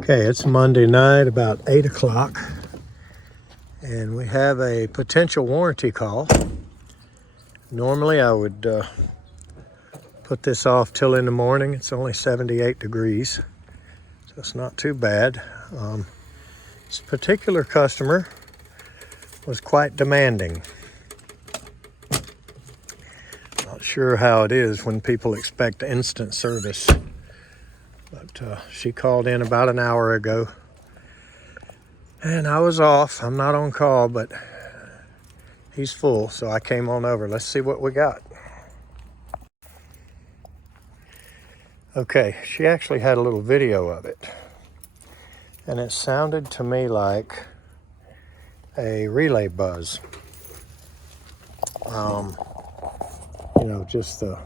Okay, it's Monday night, about 8 o'clock, and we have a potential warranty call. Normally I would put this off till in the morning. It's only 78 degrees, so it's not too bad. This particular customer was quite demanding. Not sure how it is when people expect instant service, but she called in about an hour ago. And I was off. I'm not on call, but he's full, so I came on over. Let's see what we got. Okay, she actually had a little video of it. And it sounded to me like a relay buzz. You know, just the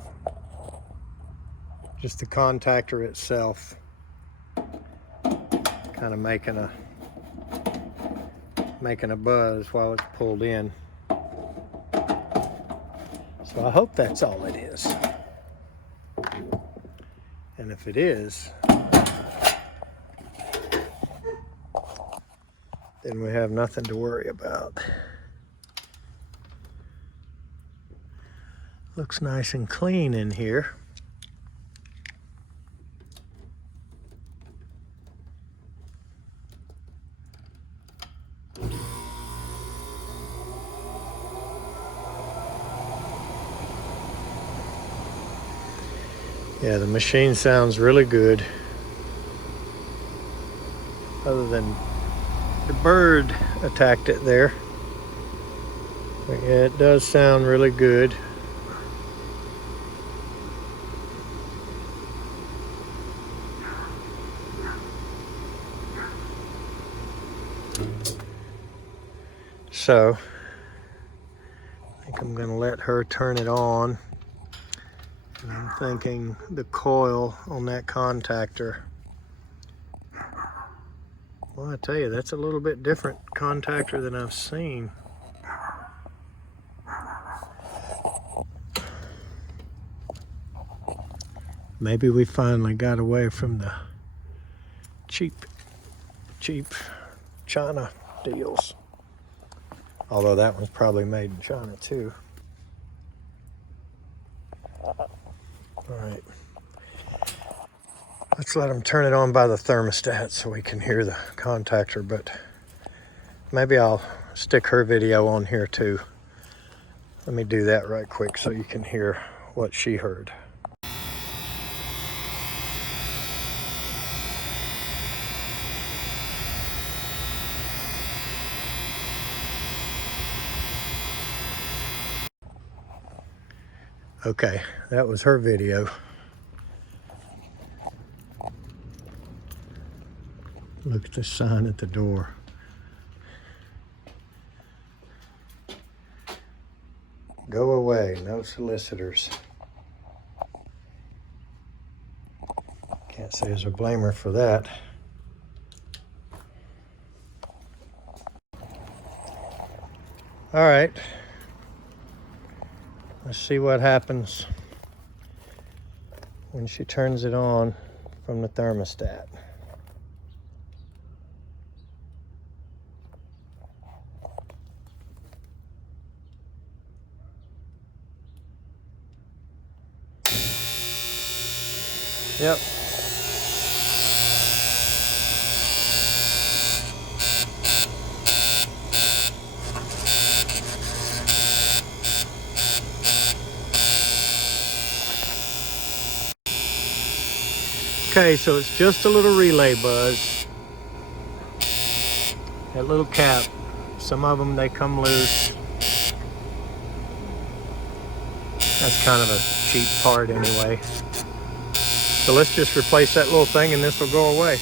contactor itself kind of making a buzz while it's pulled in. So I hope that's all it is. And if it is, then we have nothing to worry about. Looks nice and clean in here. Yeah, the machine sounds really good. Other than the bird attacked it there. But yeah, it does sound really good. So, I think I'm gonna let her turn it on. And I'm thinking the coil on that contactor. Well, I tell you, that's a little bit different contactor than I've seen. Maybe we finally got away from the cheap China deals. Although that one's probably made in China too. All right. Let's let them turn it on by the thermostat so we can hear the contactor, but maybe I'll stick her video on here too. Let me do that right quick so you can hear what she heard. Okay, that was her video. Look at the sign at the door. Go away, no solicitors. Can't say there's a blamer for that. All right. Let's see what happens when she turns it on from the thermostat. Yep. Okay, so it's just a little relay buzz. That little cap, some of them, they come loose. That's kind of a cheap part anyway. So let's just replace that little thing and this will go away.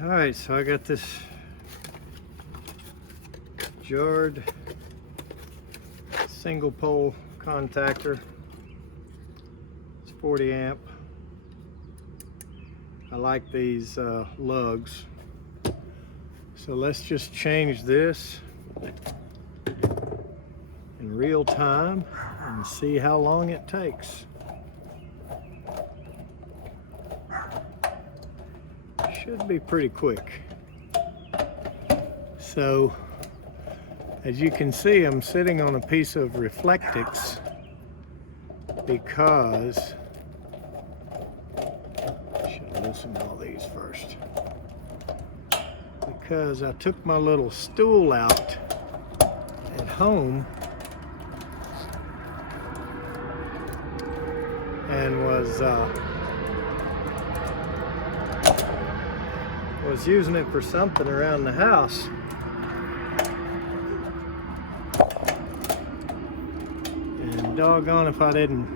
All right, so I got this yard single pole contactor. It's 40 amp. I like these lugs. So let's just change this in real time and see how long it takes. Should be pretty quick. So as you can see, I'm sitting on a piece of Reflectix because I should loosen all these first. Because I took my little stool out at home and was using it for something around the house. And doggone if I didn't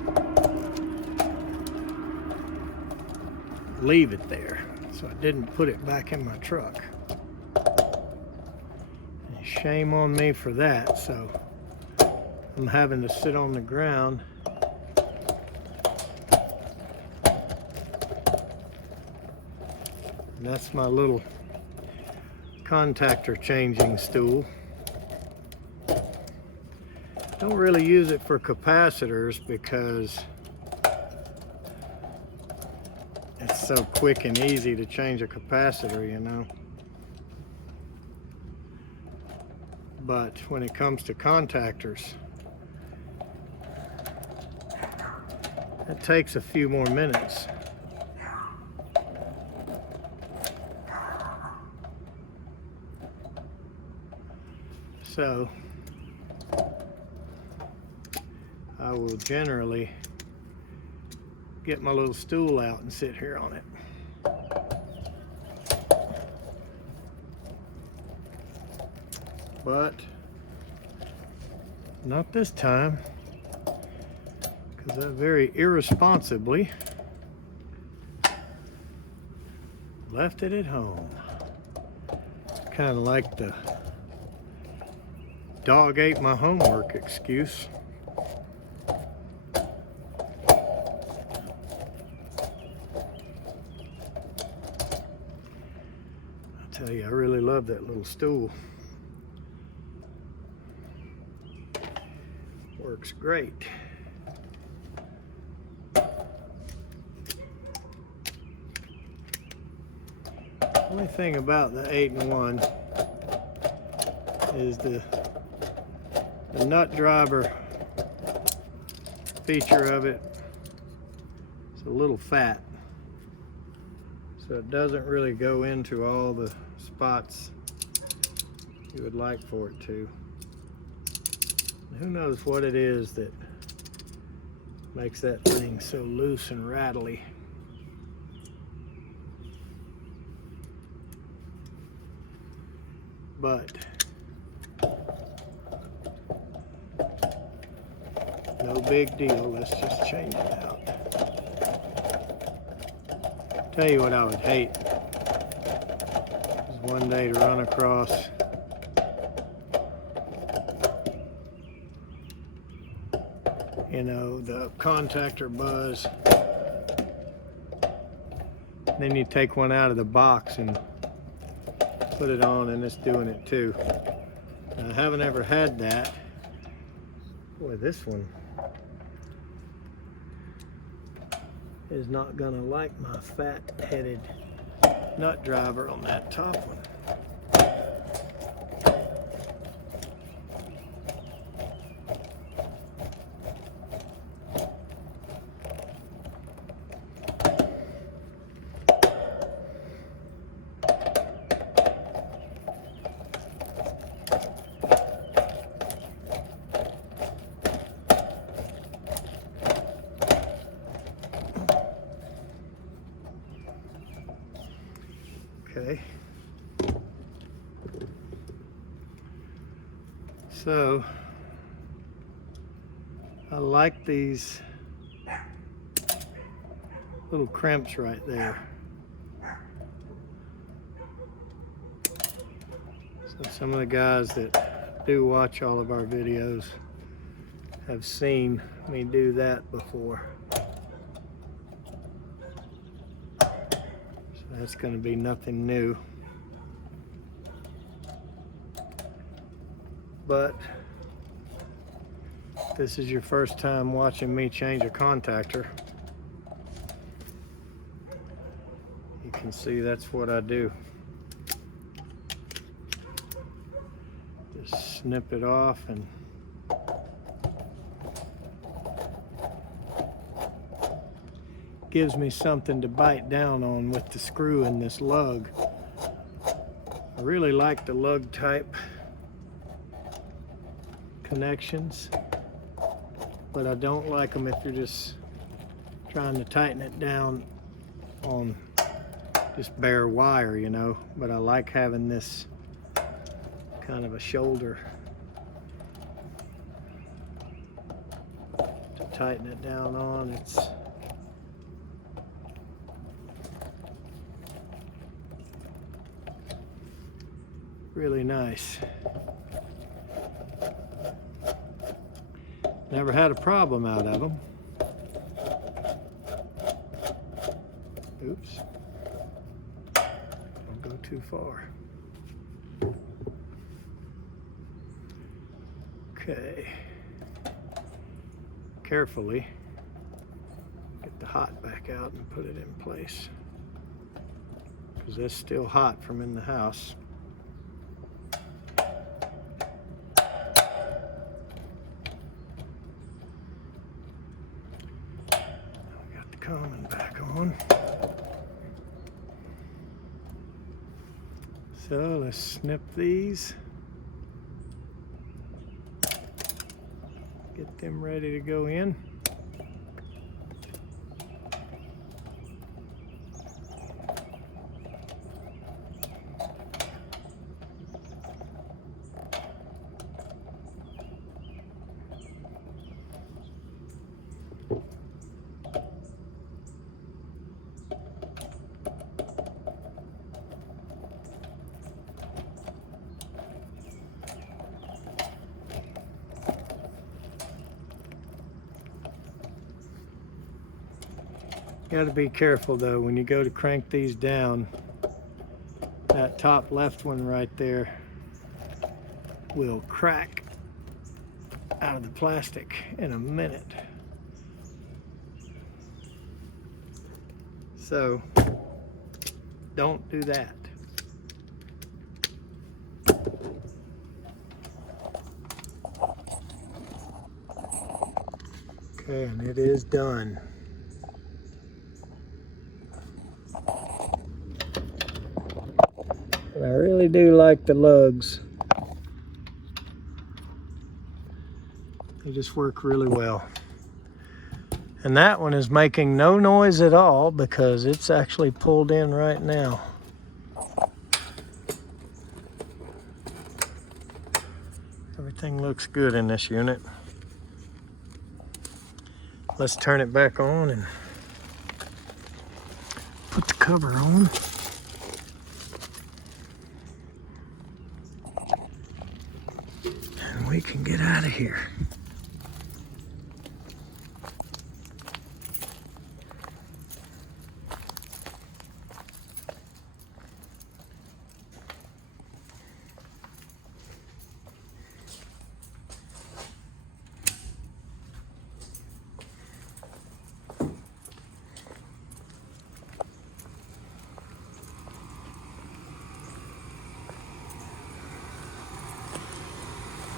leave it there. So I didn't put it back in my truck. And shame on me for that. So I'm having to sit on the ground and that's my little contactor changing stool. Don't really use it for capacitors because it's so quick and easy to change a capacitor, you know. But when it comes to contactors, it takes a few more minutes. So I will generally get my little stool out and sit here on it. But not this time, because I very irresponsibly left it at home. Kind of like the dog ate my homework excuse. I tell you, I really love that little stool. Works great. Only thing about the 8-in-1 is the nut driver feature of it. It's a little fat, so it doesn't really go into all the spots you would like for it to. Who knows what it is that makes that thing so loose and rattly. But no big deal, let's just change it out. Tell you what I would hate is one day to run across the contactor buzz. Then you take one out of the box and put it on and it's doing it too. I haven't ever had that. Boy, this one is not gonna like my fat-headed nut driver on that top one. Okay, so I like these little crimps right there. So some of the guys that do watch all of our videos have seen me do that before. So that's going to be nothing new. But if this is your first time watching me change a contactor, you can see that's what I do. Just snip it off and gives me something to bite down on with the screw in this lug. I really like the lug type connections, but I don't like them if you're just trying to tighten it down on just bare wire, you know. But I like having this kind of a shoulder to tighten it down on. It's really nice. Never had a problem out of them. Oops. Don't go too far. Okay. Carefully get the hot back out and put it in place, because that's still hot from in the house. Coming back on. So let's snip these, get them ready to go in. You got to be careful though when you go to crank these down. That top left one right there will crack out of the plastic in a minute. So don't do that. Okay, and it is done. And I really do like the lugs. They just work really well. And that one is making no noise at all because it's actually pulled in right now. Everything looks good in this unit. Let's turn it back on and put the cover on. And we can get out of here.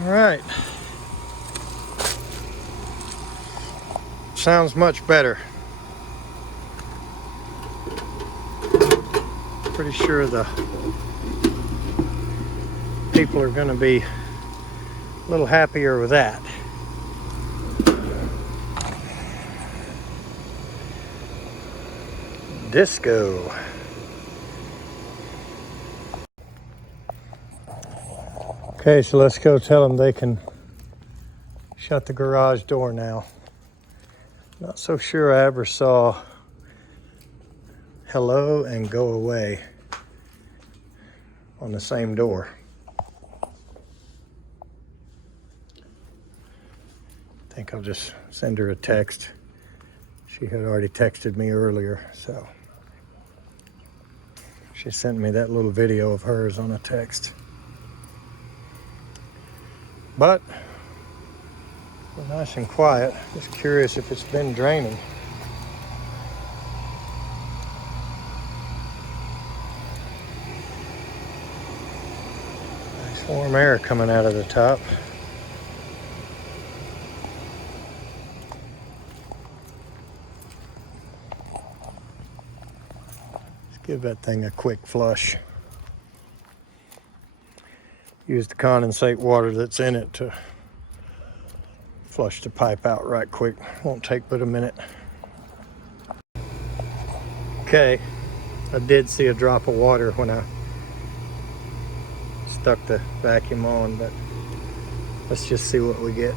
All right. Sounds much better. Pretty sure the people are going to be a little happier with that. Disco. Okay, so let's go tell them they can shut the garage door now. Not so sure I ever saw hello and go away on the same door. think I'll just send her a text. She had already texted me earlier, so she sent me that little video of hers on a text. But we're nice and quiet. Just curious if it's been draining. Nice warm air coming out of the top. Let's give that thing a quick flush. Use the condensate water that's in it to flush the pipe out right quick. Won't take but a minute. Okay, I did see a drop of water when I stuck the vacuum on, but let's just see what we get.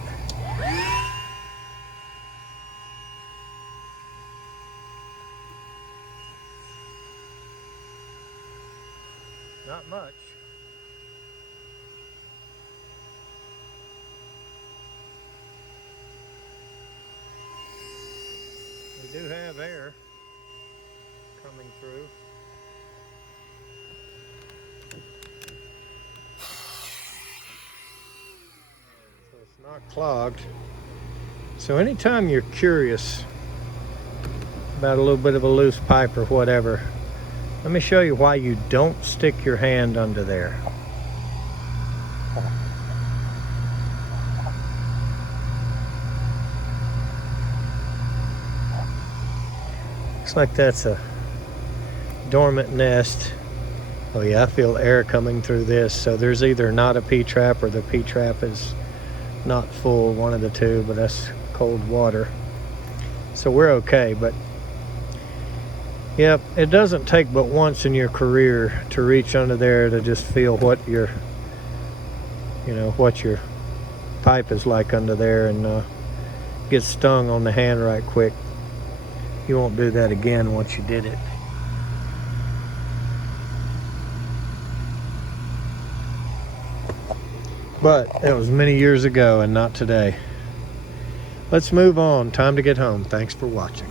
Not much. We do have air coming through. So it's not clogged. So anytime you're curious about a little bit of a loose pipe or whatever, let me show you why you don't stick your hand under there. Looks like that's a dormant nest. Oh yeah, I feel air coming through this. So there's either not a P-trap or the P-trap is not full, one of the two, but that's cold water. So we're okay, but yep, it doesn't take but once in your career to reach under there to just feel what your, what your pipe is like under there and get stung on the hand right quick. You won't do that again once you did it. But it was many years ago and not today. Let's move on. Time to get home. Thanks for watching.